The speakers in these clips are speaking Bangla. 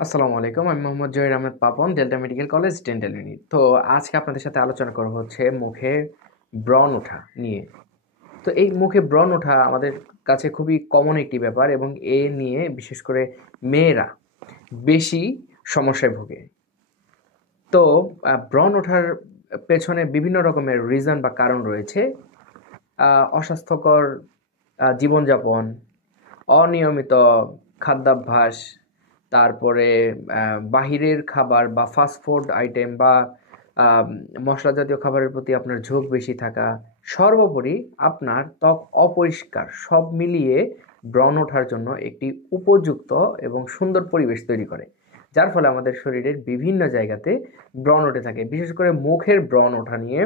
আসসালামু আলাইকুম। আমি Mohammad Zahir Ahmed Papon, delta medical college dental unit. তো আজকে আপনাদের সাথে আলোচনা করব হচ্ছে মুখে ব্রণ ওঠা নিয়ে। তো এই মুখে ব্রণ ওঠা আমাদের কাছে খুবই কমন একটি ব্যাপার এবং এ নিয়ে বিশেষ করে মেয়েরা বেশি সমস্যায় ভোগে। তো ব্রণ ওঠার পেছনে বিভিন্ন রকমের রিজন বা কারণ রয়েছে। অস্বাস্থ্যকর জীবনযাপন, অনিয়মিত খাদ্যাভ্যাস, তারপরে বাহিরের খাবার বা ফাস্ট ফুড আইটেম বা আম মশলা জাতীয় খাবারের প্রতি আপনার ঝোঁক বেশি থাকা, সর্বোপরি আপনার ত্বক অপরিষ্কার, সব মিলিয়ে ব্রণ ওঠার জন্য একটি উপযুক্ত এবং সুন্দর পরিবেশ তৈরি করে। যার ফলে আমাদের শরীরের বিভিন্ন জায়গাতে ব্রণ উঠে থাকে। বিশেষ করে মুখের ব্রণ ওঠা নিয়ে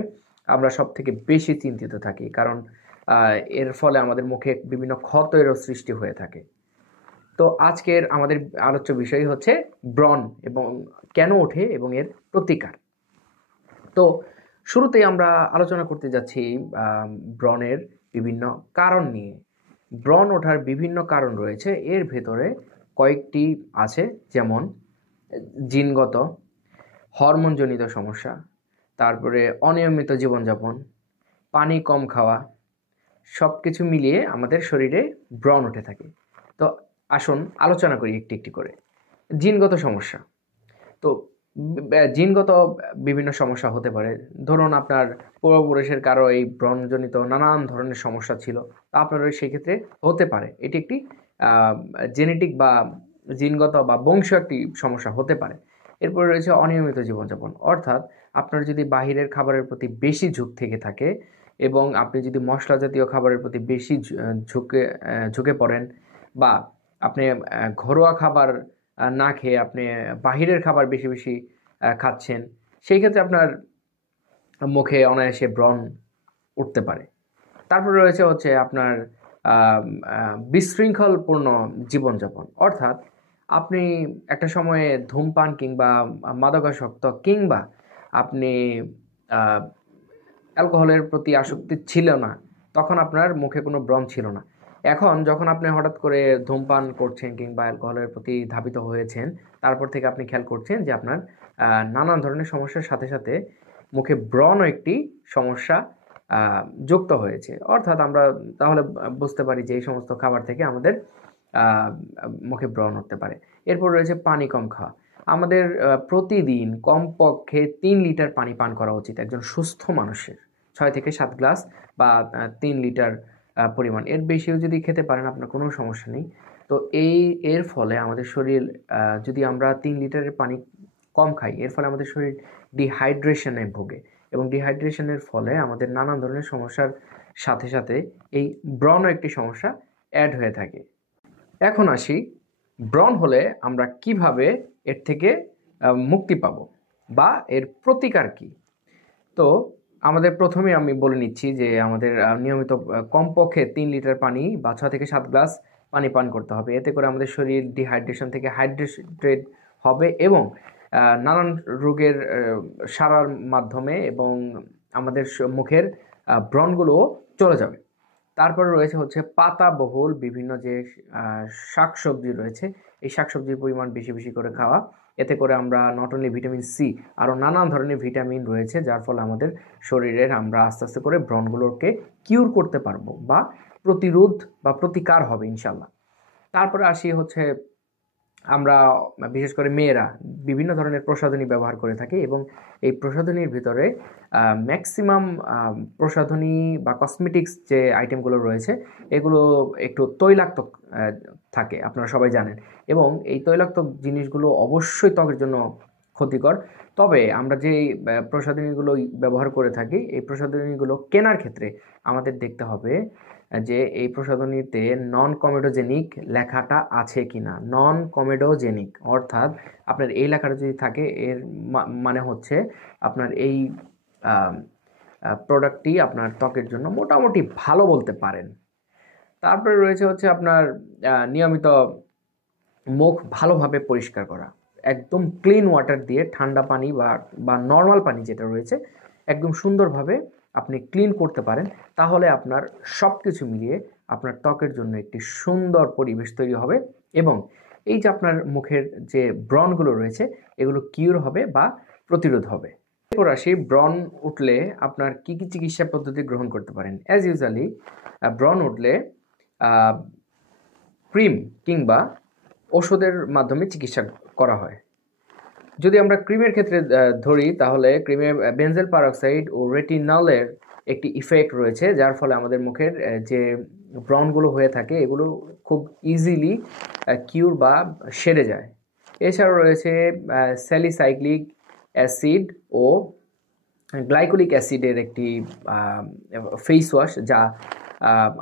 আমরা সবথেকে বেশি চিন্তিত থাকি। কারণ এর ফলে আমাদের মুখে বিভিন্ন ক্ষতেরও সৃষ্টি হয়ে থাকে। তো আজকের আমাদের আলোচ্য বিষয় হচ্ছে ব্রণ এবং কেন ওঠে এবং এর প্রতিকার। তো শুরুতেই আমরা আলোচনা করতে যাচ্ছি ব্রণের বিভিন্ন কারণ নিয়ে। ব্রণ ওঠার বিভিন্ন কারণ রয়েছে, এর ভেতরে কয়েকটি আছে, যেমন জিনগত, হরমোনজনিত সমস্যা, তারপরে অনিয়মিত জীবনযাপন, পানি কম খাওয়া, সব কিছু মিলিয়ে আমাদের শরীরে ব্রণ উঠে থাকে। তো আসুন আলোচনা করি একটি একটি করে। জিনগত সমস্যা। তো জিনগত বিভিন্ন সমস্যা হতে পারে। ধরুন আপনার পূর্বপুরুষের কারো এই ব্রণজনিত নানান ধরনের সমস্যা ছিল, তা আপনারও সেই ক্ষেত্রে হতে পারে। এটি একটি জেনেটিক বা জিনগত বা বংশীয় একটি সমস্যা হতে পারে। এরপরে রয়েছে অনিয়মিত জীবনযাপন, অর্থাৎ আপনার যদি বাহিরের খাবারের প্রতি বেশি ঝোঁক থেকে থাকে এবং আপনি যদি মশলা জাতীয় খাবারের প্রতি বেশি ঝুঁকে পড়েন, বা আপনি ঘরোয়া খাবার না খেয়ে আপনি বাহিরের খাবার বেশি বেশি খাচ্ছেন, সেই ক্ষেত্রে আপনার মুখে অনায়াসে ব্রণ উঠতে পারে। তারপরে রয়েছে হচ্ছে আপনার বিশৃঙ্খলপূর্ণ জীবনযাপন, অর্থাৎ আপনি একটা সময়ে ধূমপান কিংবা মাদকাসক্ত কিংবা আপনি অ্যালকোহলের প্রতি আসক্তি ছিল না, তখন আপনার মুখে কোনো ব্রণ ছিল না। এখন যখন আপনি হঠাৎ করে ধূমপান করছেন কিংবা অ্যালকোহলের প্রতি ধাবিত হয়েছেন, তারপর থেকে আপনি খেয়াল করছেন যে আপনার নানান ধরনের সমস্যার সাথে সাথে মুখে ব্রণও একটি সমস্যা যুক্ত হয়েছে। অর্থাৎ আমরা তাহলে বুঝতে পারি যে এই সমস্ত খাবার থেকে আমাদের আহ, মুখে ব্রণ উঠতে পারে। এরপর রয়েছে পানি কম খাওয়া। আমাদের প্রতিদিন কমপক্ষে 3 লিটার পানি পান করা উচিত একজন সুস্থ মানুষের। 6 থেকে 7 গ্লাস বা 3 লিটার পরিমাণ। এর বেশিও যদি খেতে পারেন আপনার কোনো সমস্যা নেই। তো এর ফলে আমাদের শরীর, যদি আমরা 3 লিটারের পানি কম খাই, এর ফলে আমাদের শরীর ডিহাইড্রেশনে ভোগে এবং ডিহাইড্রেশনের ফলে আমাদের নানান ধরনের সমস্যার সাথে সাথে এই ব্রণও একটি সমস্যা অ্যাড হয়ে থাকে। এখন আসি, ব্রণ হলে আমরা কিভাবে এর থেকে মুক্তি পাব বা এর প্রতিকার কি। তো আমাদের প্রথমে আমি বলে নিচ্ছি যে আমাদের নিয়মিত কমপক্ষে 3 লিটার পানি বা 6 থেকে 7 গ্লাস পানি পান করতে হবে। এতে করে আমাদের শরীর ডিহাইড্রেশন থেকে হাইড্রেটেড হবে এবং নানান রোগের সারার মাধ্যমে এবং আমাদের মুখের ব্রণগুলোও চলে যাবে। তারপরে রয়েছে হচ্ছে পাতাবহুল বিভিন্ন যে শাকসবজি রয়েছে, এই শাকসবজির পরিমাণ বেশি বেশি করে খাওয়া। এতে করে আমরা নট অনলি ভিটামিন সি, আরও নানান ধরনের ভিটামিন রয়েছে, যার ফলে আমাদের শরীরের আমরা আস্তে আস্তে করে ব্রণগুলোকে কিউর করতে পারবো বা প্রতিরোধ বা প্রতিকার হবে ইনশাল্লাহ। তারপরে আসি হচ্ছে, আমরা বিশেষ করে মেয়েরা বিভিন্ন ধরনের প্রসাধনী ব্যবহার করে থাকি এবং এই প্রসাধনীর ভিতরে ম্যাক্সিমাম প্রসাধনী বা কসমেটিক্স যে আইটেমগুলো রয়েছে, এগুলো একটু তৈলাক্ত থাকে, আপনারা সবাই জানেন। এবং এই তৈলাক্ত জিনিসগুলো অবশ্যই ত্বকের জন্য ক্ষতিকর। তবে আমরা যে প্রসাধনীগুলো ব্যবহার করে থাকি, এই প্রসাধনীগুলো কেনার ক্ষেত্রে আমাদের দেখতে হবে যে এই প্রসাধনীতে নন কমেডোজেনিক লেখাটা আছে কিনা। নন কমেডোজেনিক অর্থাৎ আপনার এই লেখাটা যদি থাকে, এর মানে হচ্ছে আপনার এই প্রোডাক্টটি আপনার ত্বকের জন্য মোটামুটি ভালো বলতে পারেন। তারপরে রয়েছে হচ্ছে আপনার নিয়মিত মুখ ভালোভাবে পরিষ্কার করা। একদম ক্লিন ওয়াটার দিয়ে, ঠান্ডা পানি বা নর্মাল পানি যেটা রয়েছে, একদম সুন্দরভাবে আপনি ক্লিন করতে পারেন, তাহলে আপনার সব কিছু মিলিয়ে আপনার ত্বকের জন্য একটি সুন্দর পরিবেশ তৈরি হবে এবং এই যে আপনার মুখের যে ব্রণগুলো রয়েছে এগুলো কিউর হবে বা প্রতিরোধ হবে। এরপর আসি, ব্রণ উঠলে আপনার কি কি চিকিৎসা পদ্ধতি গ্রহণ করতে পারেন। অ্যাজ ইউজুয়ালি ব্রণ উঠলে ক্রিম কিংবা ওষুধের মাধ্যমে চিকিৎসা করা হয়। যদি আমরা ক্রিমের ক্ষেত্রে ধরি, তাহলে ক্রিমে বেনজেল পারঅক্সাইড ও রেটিনলের একটি ইফেক্ট রয়েছে, যার ফলে আমাদের মুখের যে ব্রণগুলো হয়ে থাকে এগুলো খুব ইজিলি কিউর বা সেরে যায়। এছাড়াও রয়েছে স্যালিসাইক্লিক অ্যাসিড ও গ্লাইকোলিক অ্যাসিডের একটি ফেস ওয়াশ, যা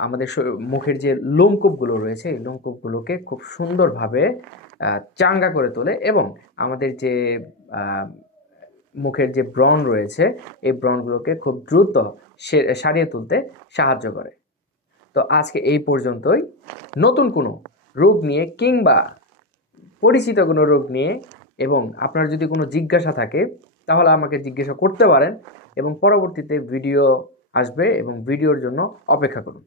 আমাদের মুখের যে লোমকূপগুলো রয়েছে এই লোমকূপগুলোকে খুব সুন্দরভাবে চাঙ্গা করে তোলে এবং আমাদের যে মুখের যে ব্রণ রয়েছে এই ব্রণগুলোকে খুব দ্রুত সারিয়ে তুলতে সাহায্য করে। তো আজকে এই পর্যন্তই। নতুন কোনো রোগ নিয়ে কিংবা পরিচিত কোনো রোগ নিয়ে এবং আপনার যদি কোনো জিজ্ঞাসা থাকে তাহলে আমাকে জিজ্ঞাসা করতে পারেন এবং পরবর্তীতে ভিডিও আসবে এবং ভিডিওর জন্য অপেক্ষা করুন।